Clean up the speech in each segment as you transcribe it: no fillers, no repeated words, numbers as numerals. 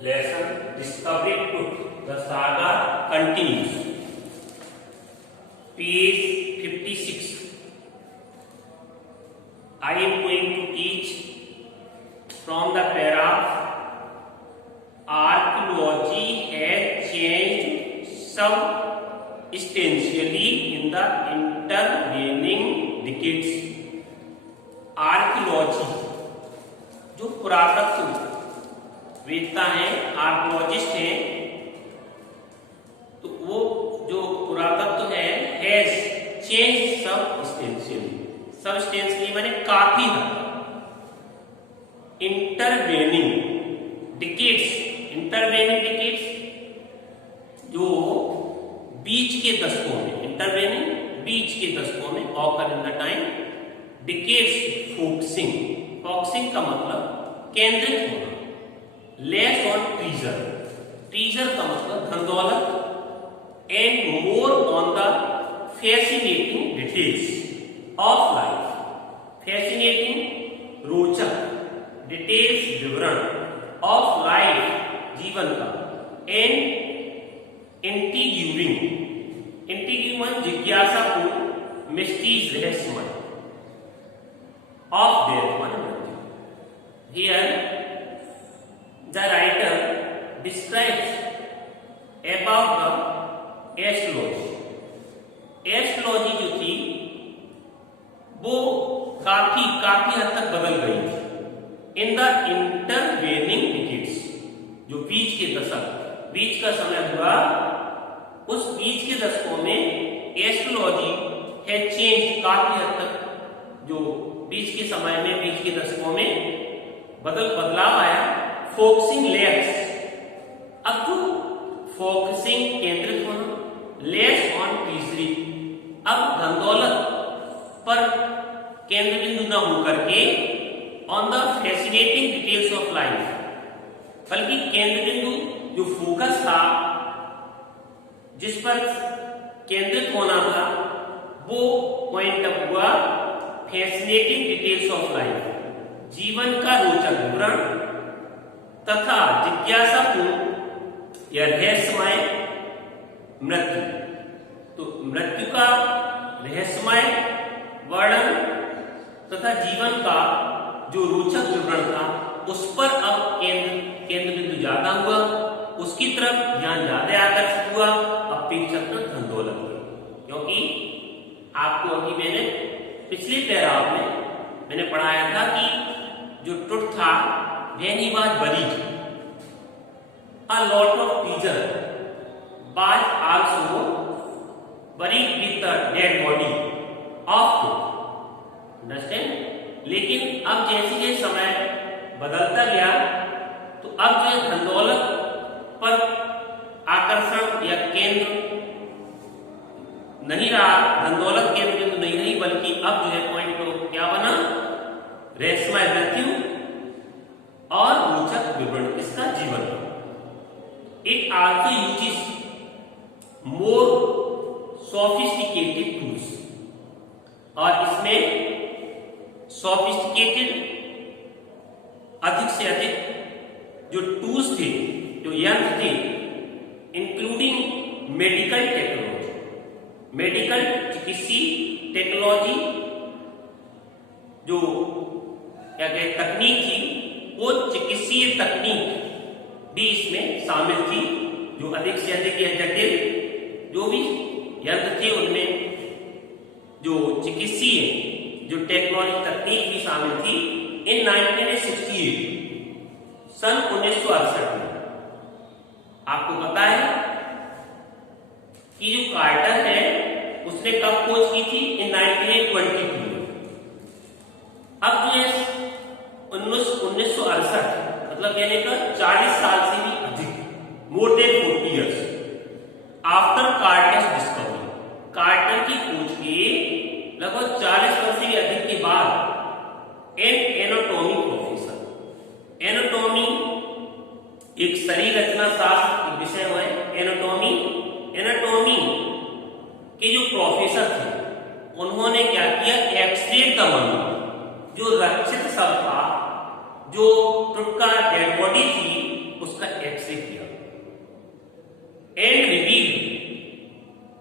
Lesson Discovery Truth. The saga continues. Page 56. I am going to teach from the paragraph. Archaeology has changed substantially in the intervening decades. Archaeology जो पुरातत्व वेदता है, archaeologist हैं, तो वो जो पुरातत्व है हैज चेंज सबस्टेंशियली माने काफी हद तक। इंटरवेनिंग डिकेड्स जो बीच के दशकों में, इंटरवेनिंग बीच के दशकों में, occur in the time, decades focusing का मतलब केंद्रित होना, लेस ऑन ट्रीजर का मतलब धन दौलत, and more on the fascinating details of life, fascinating रोचक डिटेल्स विवरण ऑफ लाइफ जीवन का, एंड इंट्रिग्यूइंग जिज्ञासापूर्ण मिस्टीज रहस्यमय of their monument. Here, the writer describes about the astrology. Astrology जो थी वो काफी हद तक बदल गई थी। इन द इंटरवेनिंग डिकेड्स, जो बीच के दशक, बीच का समय हुआ, उस बीच के दशकों में एस्ट्रोलॉजी है चेंज, काफी हद तक जो बीच के समय में, बीच के दशकों में बदलाव आया। फोकसिंग लेस, अब जो फोकसिंग केंद्रित होना, लेस ऑन ट्रीजरी, अब धन दौलत पर केंद्र बिंदु न होकर के on the fascinating details of life, बल्कि केंद्र बिंदु जो फोकस था, जिस पर केंद्रित होना था, वो पॉइंट अप हुआ फैसिनेटिंग डिटेल्स ऑफ लाइफ, जीवन का रोचक विवरण तथा जिज्ञासापूर्ण या रहस्यमय मृत्यु। तो मृत्यु का रहस्यमय वर्णन तथा जीवन का जो रोचक विवरण था, उस पर अब केंद्र बिंदु ज्यादा हुआ, उसकी तरफ ध्यान ज्यादा आकर्षित हुआ अपेक्षाकृत धन दौलत, क्योंकि आपको अभी मैंने पिछले पैराग्राफ में मैंने पढ़ाया था कि जो ट्रुथ था, when he was buried, a lot of treasure was also buried with the dead body of truth. Understand? लेकिन अब जैसे जैसे समय बदलता गया, तो अब जो धन दौलत पर आकर्षण या केंद्र नहीं रहा, धन दौलत केंद्र बिंदु नहीं रही, बल्कि अब जो है पॉइंट पर क्या बना, रहस्यमय मृत्यु और रोचक विवरण इसका जीवन। It also uses more sophisticated tools, और इसमें सोफिस्टिकेटेड अधिक से अधिक जो टूल्स थे, जो यंत्र थे, इंक्लूडिंग मेडिकल टेक्नोलॉजी, मेडिकल चिकित्सीय टेक्नोलॉजी, जो क्या कहते तकनीक थी, वो चिकित्सीय तकनीक भी इसमें शामिल थी, जो अधिक से अधिक या जटिल जो भी यंत्र थे, उनमें जो चिकित्सीय जो टेक्नोलॉजी तकनीक भी शामिल थी। इन 1968 सन 1968 में आपको पता है कि जो कार्टर है उसने कब खोज की थी, इन 1922 में। अब जो है 1968 मतलब यानी का 40 साल से भी अधिक, more than 40 years after कार्टर्स discovery, quarter की खोज के लगभग 40 वर्ष से भी अधिक के बाद एन एनाटॉमी प्रोफेसर, एनाटॉमी एक शरीर रचना शास्त्र विषय है, एनाटॉमी के जो प्रोफेसर थे, उन्होंने क्या किया, एक्सरे का मनु जो रक्षित शव था, जो ट्रुथ का डेड बॉडी थी, उसका उसका एक्सरे किया and reveal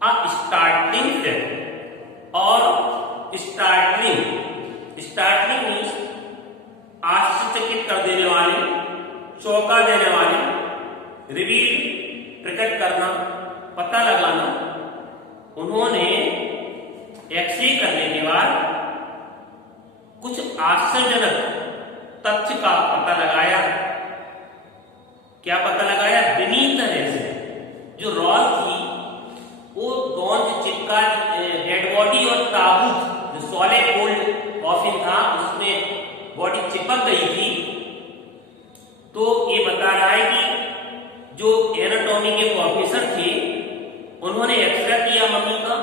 a startling fact. और स्टार्टलिंग मीन्स आश्चर्यचकित कर देने वाले, चौंका देने वाले, रिवील प्रकट करना, पता लगाना। उन्होंने एक्सरे करने के बाद कुछ आश्चर्यजनक तथ्य का पता लगाया। क्या पता लगाया? बीनीथ द रेजिन, जो रॉल थी वो गोंद चिपका डेड बॉडी और ताबूत जो सॉलिड गोल्ड कॉफिन था उसमें बॉडी चिपक गई थी। तो ये बता रहा है कि जो एनाटॉमी के प्रोफेसर थे उन्होंने एक्सरे किया मम्मी का,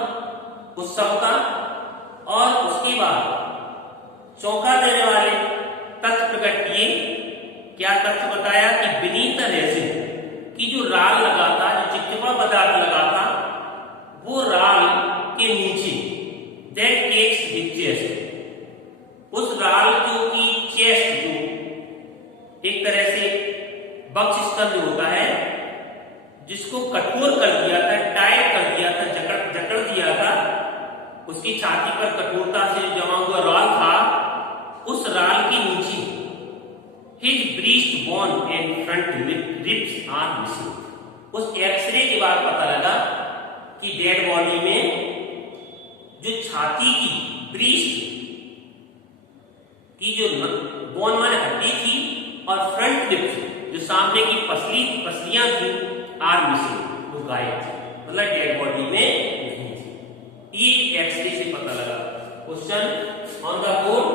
उस सब का, और उसके बाद चौंका देने वाले तथ्य प्रकट किए। क्या तथ्य बताया कि बीनीथ द रेजिन की जो राल लगा था, जो चिपचिपा पदार्थ लगा था, वो राल के नीचे दैट टेक्स हिज चेस्ट, उस राल जो की चेस्ट, जो एक तरह से बक्ष स्तंभ होता है जिसको कठोर कर दिया था, टाइट कर दिया था, जकड़ दिया था, उसकी छाती पर कठोरता से जमा हुआ राल था, उस राल के नीचे his breast bone and front ribs are missing. उस एक्सरे के बाद पता लगा कि डेड बॉडी में जो छाती की ब्रीस्ट की जो बोन माने हड्डी थी और फ्रंट लिप्स जो सामने की पसलियां थी आर मिसिंग, वो गायब थी, मतलब डेड बॉडी में नहीं थी। ये एक्सरे से पता लगा। Question on the board,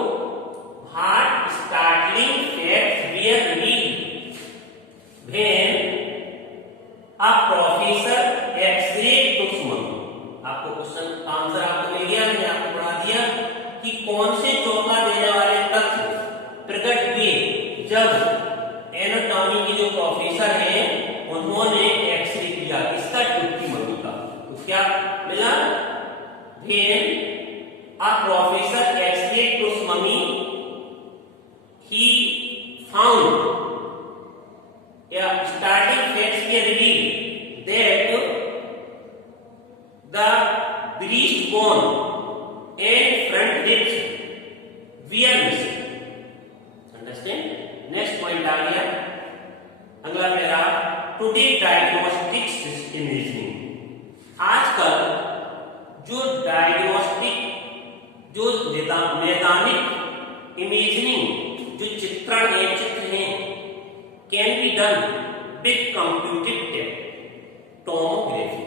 heart startling facts were revealed when a professor x-ray took mummy. आपको क्वेश्चन का आंसर आपको मिल गया, मैंने आपको पढ़ा दिया कि कौन से चौंका देने वाले तथ्य प्रकट हुए जब एनाटॉमी के जो प्रोफेसर हैं उन्होंने एक्सरे किया इसका, टुक्की मम्मी का। तो क्या मिला? When a professor x-ray took mummy he found starting facts were revealed that the breast bone and front ribs were missing. Understand? Next point आ गया, अगला पैराग्राफ, टुडे डायग्नोस्टिक्स इमेजिंग। आजकल जो डायग्नोस्टिक, जो नैदानिक इमेजिंग, जो चित्रण है, चित्र है, can be done with computed tomography.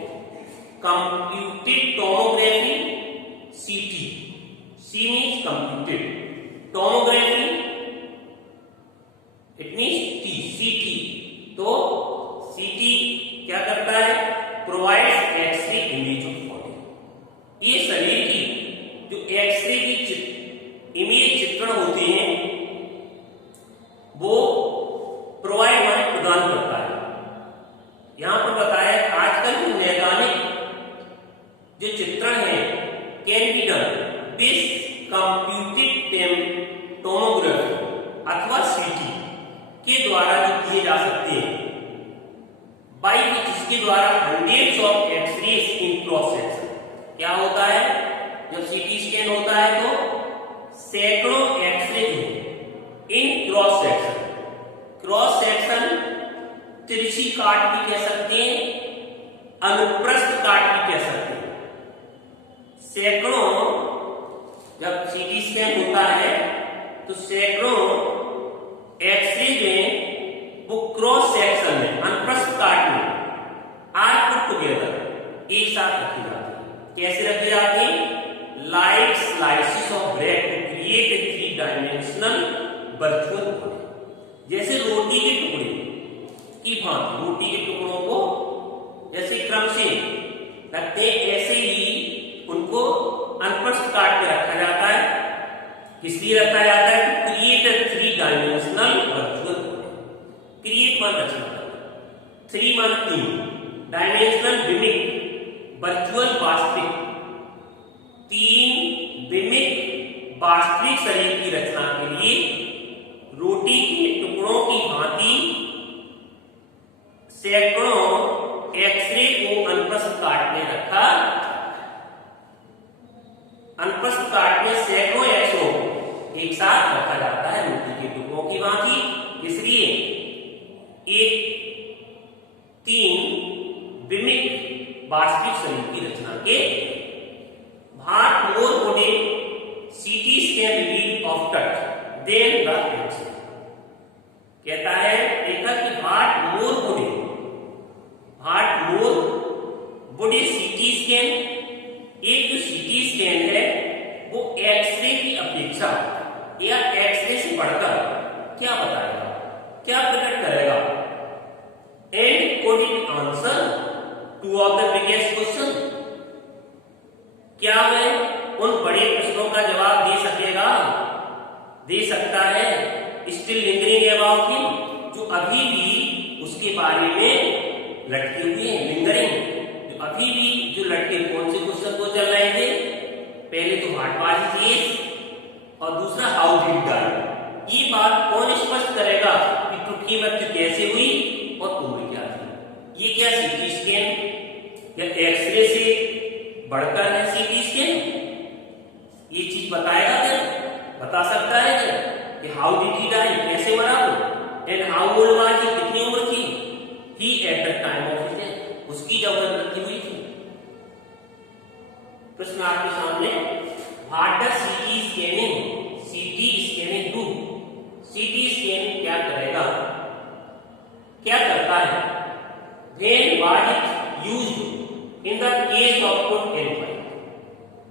Computed tomography, CT, C means computed, tomography it means T, CT. तो सीटी क्या करता है? Provides X ray image of body. ये शरीर की जो एक्सरे की इमेज चित्रण होते हैं वो प्रोवाइड प्रदान करता है। यहां पर बताया आजकल जो नैदानिक जो चित्रण है can be done with computed tomography अथवा सीटी के द्वारा जो किए जा सकते हैं, बाई जिसके द्वारा hundreds of X-rays in cross section. क्या होता है? जब सीटी स्कैन होता है तो सैकड़ों एक्सरे इन क्रॉस सेक्शन, क्रॉस सेक्शन तिरछी काट भी कह सकते हैं, अनुप्रस्थ काट भी कह सकते हैं। सैकड़ों, जब सीटी स्कैन होता है तो सैकड़ों एक्सरे में वो क्रॉस सेक्शन में, अनुप्रस्थ काट में आर पुट टुगेदर, एक साथ रखी जाती है। कैसे रखी जाती है? Like slices of bread to create a 3 dimensional virtual body. जैसे रोटी के टुकड़े की भांति रोटी के टुकड़ों को जैसे क्रम से रखते हैं, ऐसे ही उनको अनुप्रस्थ काट में रखा जाता है। किस लिए रखा जाता है? To create a 3 dimensional virtual body. Create मान रचना, 3 मान 3, डायमेंशनल बिमिक वर्चुअल वास्तविक, 3 बिमिक वास्तविक शरीर की रचना के लिए रोटी के टुकड़ों की भांति एक साथ रखा जाता है रोटी के टुकड़ों की भांति। इसलिए एक 3 बिमिक वास्तविक शरीर की रचना के भाट more body CT scan reveal of touch then the action. कहता है लेखक कि भाट मोर बॉडी सीटी स्कैन, एक जो सीटी स्कैन है वो एक्सरे की अपेक्षा या एक्सरे से बढ़कर क्या बताएगा, क्या प्रकट करेगा? And code it answer two of the biggest question, क्या वह उन बड़े प्रश्नों का जवाब दे सकेगा, दे सकता है? स्टिल लिंगरिंग अबाउट हिम, जो अभी भी उसके बारे में लटके हुए हैं। लिंगरिंग जो अभी भी जो लटके, कौन से क्वेश्चन को चल रहे थे? पहले तो व्हाट वाज हिज और दूसरा हाउ डिड डाई। ये बात कौन स्पष्ट करेगा कि ट्रुथ की मृत्यु कैसे हुई और उम्र क्या थी? ये क्या सीटी स्कैन या एक्सरे से बढ़कर है सीटी स्कैन? ये चीज बताएगा क्या, बता सकता है क्या कि हाउ डिड ही डाई, कैसे मरा वो? And how old was he, कितनी उम्र थी? He at the time of his death, उसकी जब मृत्यु हुई थी। प्रश्न आपके सामने, what does CT scanning do? CT scan क्या करेगा, क्या करता है? When was it used in the case of truth and fight,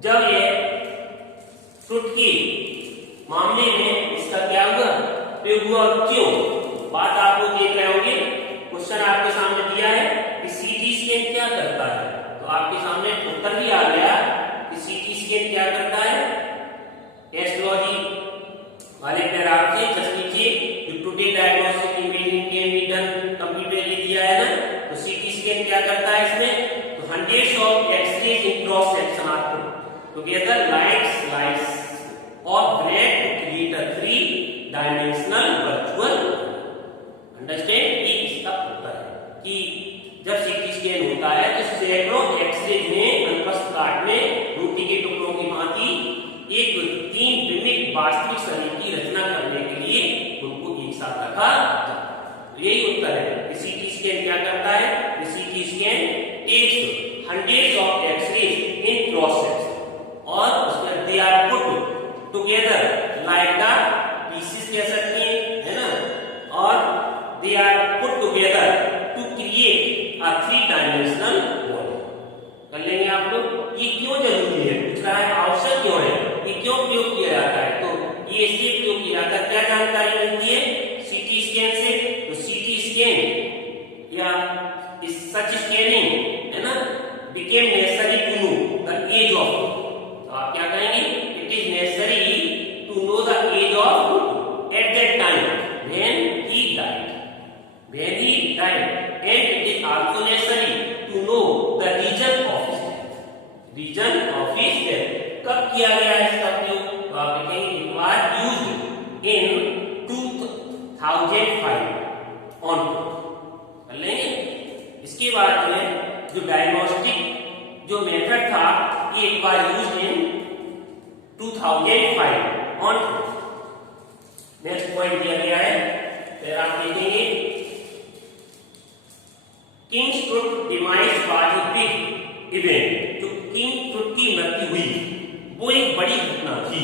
जब ये ट्रुथ के मामले में इसका क्या हुआ, प्रयोग हुआ और क्यों? बात आप लोग देख रहे होंगे, क्वेश्चन आपके सामने दिया है कि सीटी स्कैन क्या करता है, तो आपके सामने उत्तर भी आ गया कि सीटी स्कैन क्या करता है। एस्ट्रोलॉजी वाले पैराग्राफ से जस्ट नीचे today diagnostic imaging can be done computerly दिया है ना, तो सीटी स्कैन क्या करता है इसमें? तो hundreds of X-rays in cross section are put together like slice और bread to create a three dimensional virtual. Understand? ये इसका उत्तर है कि जब सीटी स्कैन होता है तो सैकड़ों एक्सरेज में अनुपस्थित काट में रोटी के टुकड़ों की भांति एक 3 बिमिक वास्तविक शरीर की रचना करने के लिए उनको एक साथ रखा जाता है। यही उत्तर है कि सीटी स्कैन क्या करता है। CT scan takes hundreds of X-rays in cross section और उसमें they are put together like the pieces कह सकते हैं, है ना, और they are put together to create a three dimensional body. कर लेंगे आप लोग। ये क्यों जरूरी है, पूछ रहा है, आवश्यक क्यों है, ये क्यों प्रयोग किया जाता है? तो ये इसलिए प्रयोग किया जाता है, क्या जानकारी मिलती है सीटी स्कैन से? तो सीटी स्कैन या सच स्कैनिंग, है ना, became necessary to know the age of, तो आप क्या कहेंगे? It is necessary to know the age of at that time when he died, and it is also necessary to know the reason of his death. कब किया गया है इसका प्रयोग? तो आप लिखेंगे it was used in 2005 on. कर लेंगे। इसके बाद में जो डायग्नोस्टिक जो मेथड था ये एक बार used in 2005 on. Next point दिया गया है, फिर आप देखेंगे किंग्स ट्रुथ demise was a big event. जो किंग ट्रुथ की मृत्यु हुई वो एक बड़ी घटना थी।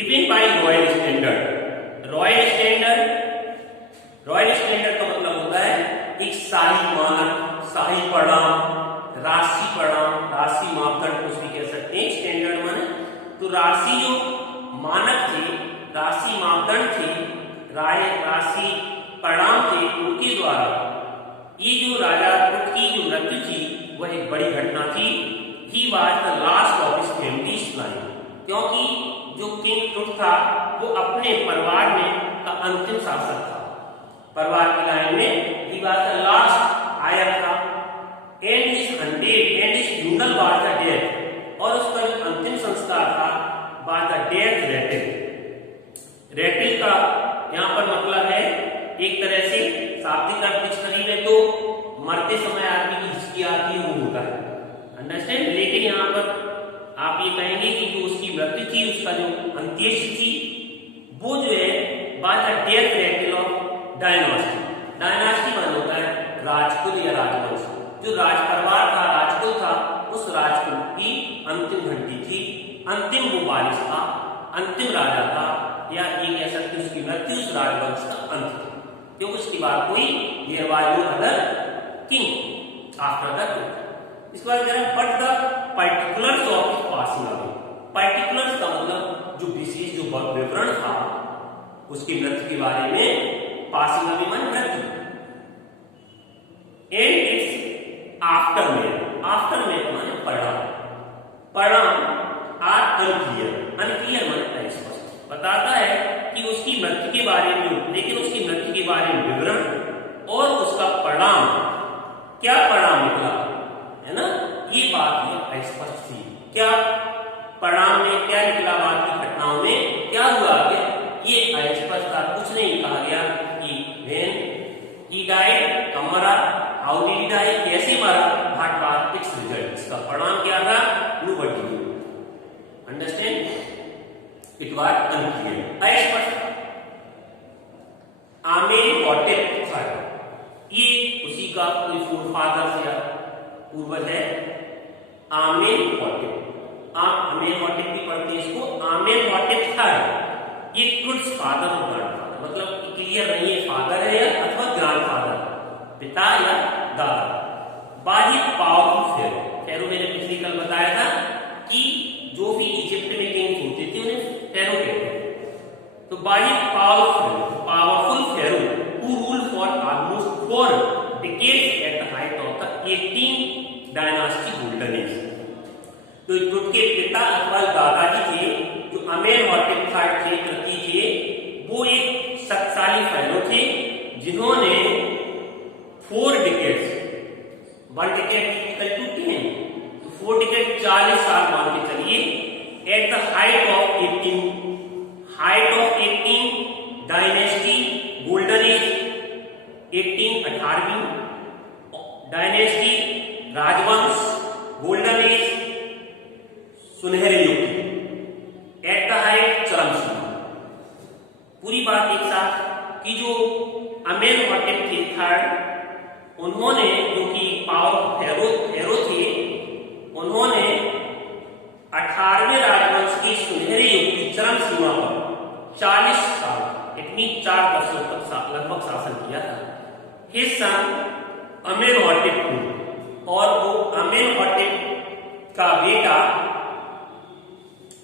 Even by royal standard. Royal standard का मतलब होता है एक शाही मानक, शाही परिणाम, राशि परिणाम, राशि मापदंड कुछ भी कह सकते हैं। स्टैंडर्ड माने तो राशि जो मानक थे, राशि मापदंड थे, राशि परिणाम थे, उनके द्वारा ये जो राजा ट्रुथ की जो मृत्यु थी वह एक बड़ी घटना थी। He was the last of his family line, क्योंकि जो किंग ट्रुथ था वो अपने परिवार में का अंतिम शासक था। परिवार की लाइन में ही वाज द लास्ट आया था। And his funeral was the death, और उसका जो अंतिम संस्कार था वाज द डेथ रेटिल। रेटिल का यहाँ पर मतलब है एक तरह से शाब्दिक अर्थ डिक्शनरी में तो मरते समय आदमी की हिचकी आती है वो होता है, अंडरस्टैंड। लेकिन यहाँ पर आप ये कहेंगे कि जो उसकी मृत्यु थी, उसका जो अंत्येष्टि थी वो जो है बात है डेथ रेटिल ऑफ डायनास्टी। डायनास्टी माने होता है राजकुल या राजवंश। जो राज परिवार था, राजकुल था, उस राजकुल की अंतिम घंटी थी, अंतिम वो वारिस था, अंतिम राजा था, या ये कह सकते उसकी मृत्यु उस राजवंश का अंत था, क्योंकि उसके बाद कोई there was no other king after the. इसके बाद कह रहे हैं but the particulars of passing away. Particulars का मतलब जो विशेष जो विवरण था उसकी मृत्यु के बारे में, पासिंग अवे माने मृत्यु, and it's after math. After math माने परिणाम, परिणाम आर अनक्लियर। अनक्लियर माने अस्पष्ट, बताता है कि उसकी मृत्यु के बारे में, लेकिन उसकी मृत्यु के बारे में विवरण और उसका परिणाम, क्या परिणाम निकला है ना, ये बात ये अस्पष्ट थी। क्या परिणाम में क्या निकला, बात की घटनाओं में क्या हुआ आगे, ये अस्पष्ट था। कुछ नहीं कहा गया कि व्हेन ही डाइड, कब मरा, हाउ डिड ही डाई, कैसे मरा, व्हाट वाज इट्स रिजल्ट, इसका परिणाम क्या था, nobody knew. Understand, it was unclear, अस्पष्ट। आमेनहॉटेप III, ये उसी का कोई फोरफादर या पूर्वज है, आमेनहॉटेप। आप आमेनहॉटेप भी पढ़ते हैं इसको, आमेनहॉटेप III, ये ट्रुथ्स फादर और ग्रैंडफादर, मतलब क्लियर नहीं है फादर है या अथवा ग्रैंडफादर, पिता या दादा। बाजी पावरफुल फेरो, फेरो मैंने पिछली कल बताया था कि जो भी इजिप्ट में किंग्स होते थे उन्हें फेरो कहते थे। तो बाजी powerful pharaoh who rule for almost 4 decades at the height of the 18th dynasty golden age. तो उनके पिता अथवा दादाजी थे जो आमेनहॉटेप III थे, तृतीय थे, वो एक शक्तिशाली फेरो थे जिन्होंने 4 decades, 1 decade इक्वल टू 10, तो 4 decade 40 साल मान के चलिए, at the height of 18 dynasty golden age, 18वीं डायनेस्टी राजवंश गोल्डन एज, सुनहरे युग, एट द हाइट चरम सीमा। पूरी बात एक साथ कि जो आमेनहॉटेप थे III, उन्होंने जो कि पावर फेरो थे, उन्होंने 18वें राजवंश की सुनहरे युग की चरम सीमा पर 40 साल, इतनी 4 दशकों तक लगभग शासन किया था। हिज सन आमेनहॉटेप II, और वो आमेनहॉटेप का बेटा,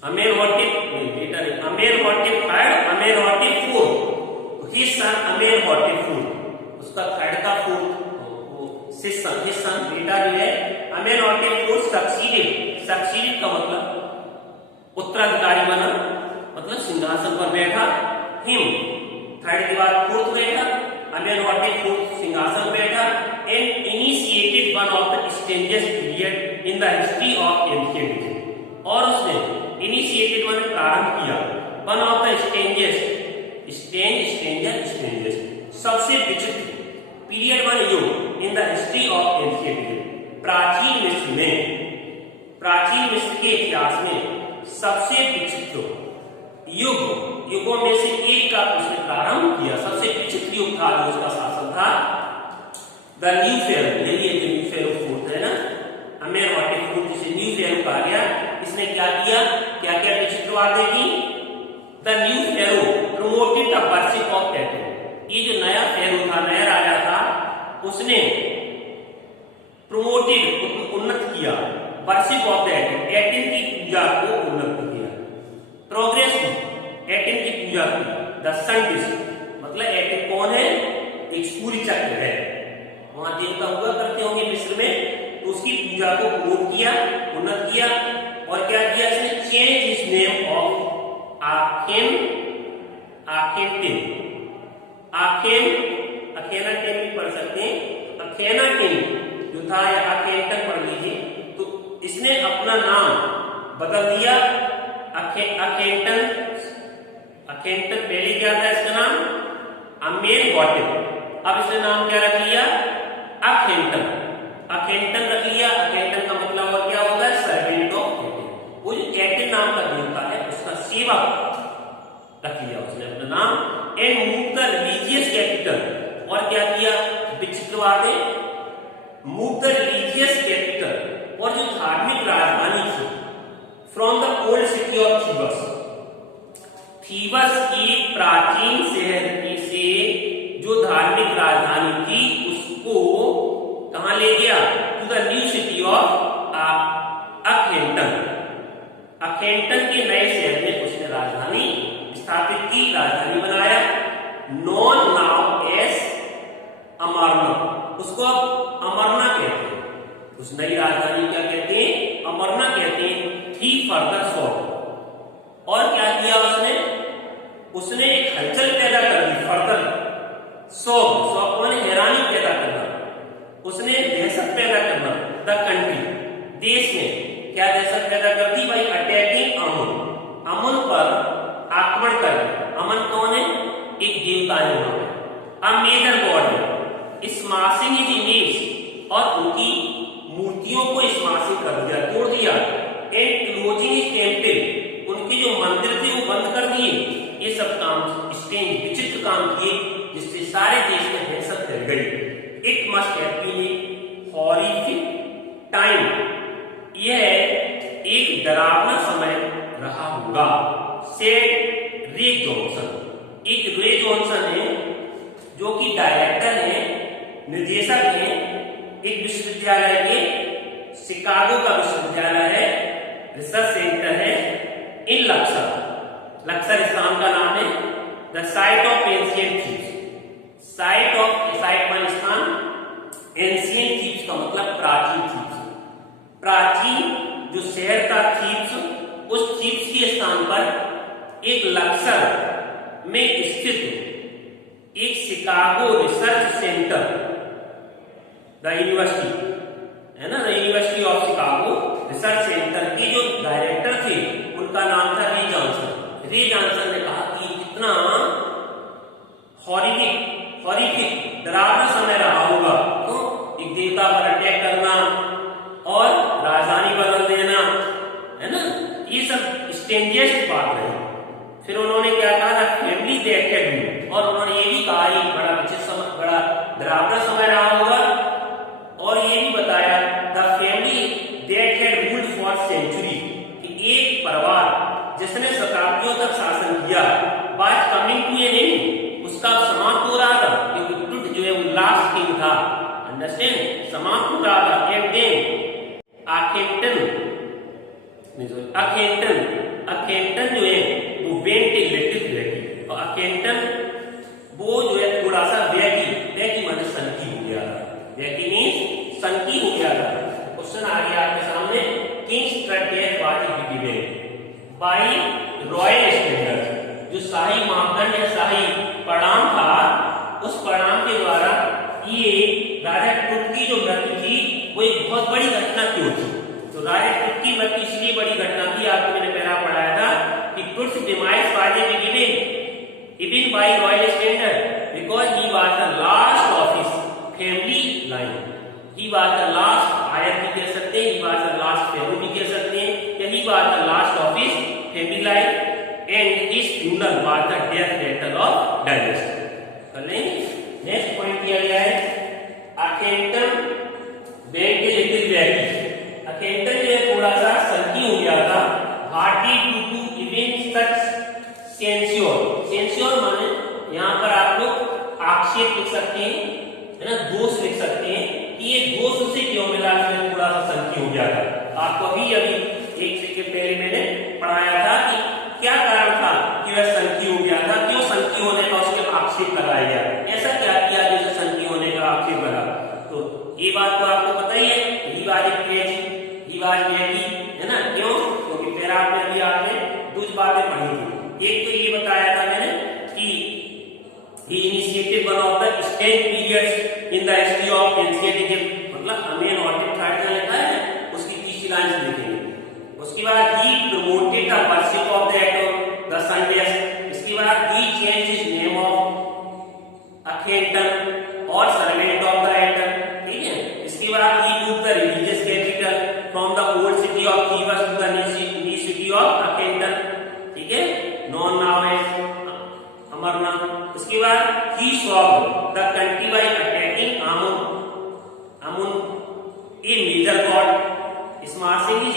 Amenhotep III, Amenhotep IV, his son Amenhotep IV, उसका थर्ड का फोर्थ हिज सन बेटा जो है आमेनहॉटेप IV सक्सीडेड का मतलब उत्तराधिकारी बना, मतलब सिंहासन पर बैठा, हिम थर्ड के बाद फोर्थ बैठा, आमेनहॉटेप IV सिंहासन बैठा, and initiated one of the strangest period in the history of ancient Egypt. और उसने इनिशिएटेड माने प्रारंभ किया, वन ऑफ द स्ट्रेंजेस्ट सबसे विचित्र पीरियड माने युग in the history of ancient Egypt, प्राचीन मिस्र में, प्राचीन मिस्र के इतिहास में सबसे विचित्र युगों में से एक का उसने प्रारंभ किया। सबसे विचित्र युग था जो उसका शासन था, द न्यू फेरो, यही है जो न्यू फेरो IV है ना, आमेनहॉटेप IV जिसे न्यू फेरो कहा गया। इसने क्या किया, क्या क्या विचित्र बातें की, the new pharaoh promoted the worship of Aten. ये जो नया फेरो था, नया राजा था, उसने प्रमोटेड उन्नत किया, worship of the atom, atom की पूजा को उन्नत किया, प्रोग्रेस की, एटम की पूजा की, द सन डिस्क, मतलब एटम कौन है, एक सूर्य चक्र है, वहां देवता हुआ करते होंगे मिस्र में, तो उसकी पूजा को प्रमोट किया, उन्नत किया। और क्या किया इसने, चेंज हिज नेम ऑफ अखेनाटेन भी पढ़ सकते हैं, अखेनाटेन जो था, या अखेनटन पढ़ लीजिए, तो इसने अपना नाम बदल दिया, अखेनटन पहले क्या था इसका नाम, आमेनहॉटेप, अब इसने नाम क्या रख लिया, अखेनटन रख लिया। अखेनटन का मतलब और क्या होता है, सर्वेंट ऑफ एटन। वो जो एटन नाम का देवता है उसका सेवक रख दिया उसने अपना नाम, and move the religious capital, और क्या किया, विचित्र बात है, मूव द रिलीजियस कैपिटल, और जो धार्मिक राजधानी थी, from the old city of Thebes, Thebes की प्राचीन शहर से जो धार्मिक राजधानी थी उसको कहां ले गया, to the new city of Akhetaten, Akhetaten के नए शहर में उसने राजधानी स्थापित की, राजधानी बनाया, नॉन नाउ एस अमरना, उसको अब अमरना कहते हैं, उस नई राजधानी क्या कहते हैं, अमरना कहते हैं। ही फर्दर सॉल्व, और क्या किया उसने, उसने एक हलचल पैदा कर दी, फर्दर सॉल्व माने हैरानी पैदा करना, उसने दहशत पैदा करना, द कंट्री, देश में क्या दहशत पैदा कर दी भाई, अटैकिंग अमन, अमन पर आक्रमण कर दिया। अमन कौन है, एक देवता है वहां पे, अ मेजर गॉड है, स्मैशिंग हिज इमेज, और उनकी मूर्तियों को स्मैशिंग कर दिया, तोड़ दिया, एंड क्लोजिंग हिज टेंपल, उनके जो मंदिर थे वो बंद कर दिए। ये सब काम स्ट्रेंज विचित्र काम किए जिससे सारे देश में दहशत फैल गई। It must have been a horrific time, यह एक डरावना समय रहा होगा, सेड रे जॉनसन, एक रे जॉनसन है जो कि डायरेक्टर है, निर्देशक है एक विश्वविद्यालय के, शिकागो का विश्वविद्यालय है, रिसर्च सेंटर है इन लक्सर, लक्सर स्थान का नाम है, the site of ancient Thebes, site मान स्थान, एंशिएंट थीब्स का मतलब प्राचीन थीब्स, प्राचीन जो शहर था थीब्स, उस थीब्स के स्थान पर एक लक्सर में स्थित एक Chicago research centre, the university है ना, the university of Chicago research centre के जो डायरेक्टर थे उनका नाम था रे जॉनसन। रे जॉनसन ने कहा कि इतना हॉरिफिक डरावना समय रहा होगा, तो एक देवता पर अटैक करना और राजधानी बदल देना, है ना, ये सब स्ट्रेंजेस्ट बात है। फिर उन्होंने क्या कहा, फैमिली दैट हैड रूल्ड, और उन्होंने ये भी कहा ये बड़ा विचित्र समय, बड़ा डरावना समय रहा होगा, और ये भी बताया the family that had ruled for century, कि एक परिवार जिसने शताब्दियों तक शासन किया, was coming to an end, उसका समाप्त हो रहा था, क्योंकि टूट जो है वो लास्ट किंग था, अंडरस्टैंड, समाप्त हो रहा था। एंड देन अखेंटन जो है वो वेंट ए लिटिल वैकी, और अखेंटन वो जो है थोड़ा सा वैकी माने सनकी हो गया था, वैकी मींस सनकी हो गया था। क्वेश्चन आ गया आपके सामने, Kings death was given by royal standard, जो शाही मापदंड या शाही परिणाम था, उस परिणाम के द्वारा ये राजा टुट की जो मृत्यु थी वो एक बहुत बड़ी घटना क्यों थी, तो राजा टुट की मृत्यु इसलिए बड़ी घटना थी, आपको मैंने पहला पढ़ाया था कि Tut's demise was given even by royal standard, because he was the last of his family line, he was the last आयत भी कह सकते हैं, he was the last pharaoh भी कह सकते हैं, या he was the last of his family line, and his funeral was the death rattle of dynasty। कर लेंगे। नेक्स्ट पॉइंट किया गया है अखेंटन went a little wacky, अखेंटन जो है थोड़ा सा सनकी हो गया था, hardy to event such censure माने यहाँ पर आप लोग आक्षेप लिख सकते हैं, है ना, दोष लिख सकते हैं कि ये दोष उसे क्यों मिला, इसमें थोड़ा सा सनकी हो गया था। आपको अभी एक सेकंड पहले मैंने पढ़ाया था कि क्या कारण था कि वह सनकी हो गया था, क्यों सनकी होने का उसके आक्षेप लगाया गया, ऐसा क्या किया जिसे सनकी होने का आक्षेप लगा। तो ये बात तो आपको पता ही है, है ना, क्यों, क्योंकि पैराग्राफ में अभी आपने कुछ बातें पढ़ी थी। एक तो ये बताया था मैंने कि he initiated one of the strange periods in the history of ancient Egypt, मतलब हमें ऑर्डिट थर्ड में लिखा है, उसकी तीसरी लाइन से लिखेंगे। उसके बाद he promoted the worship of the sun disk, इसके बाद he changed his name of Akhenaten और servant of the Aten, ठीक है। इसके बाद he moved the religious capital from the old city of Thebes to the new city of Akhenaten, ठीक है, known now as he swamped the country by attacking Amun in Nizargod, smashing his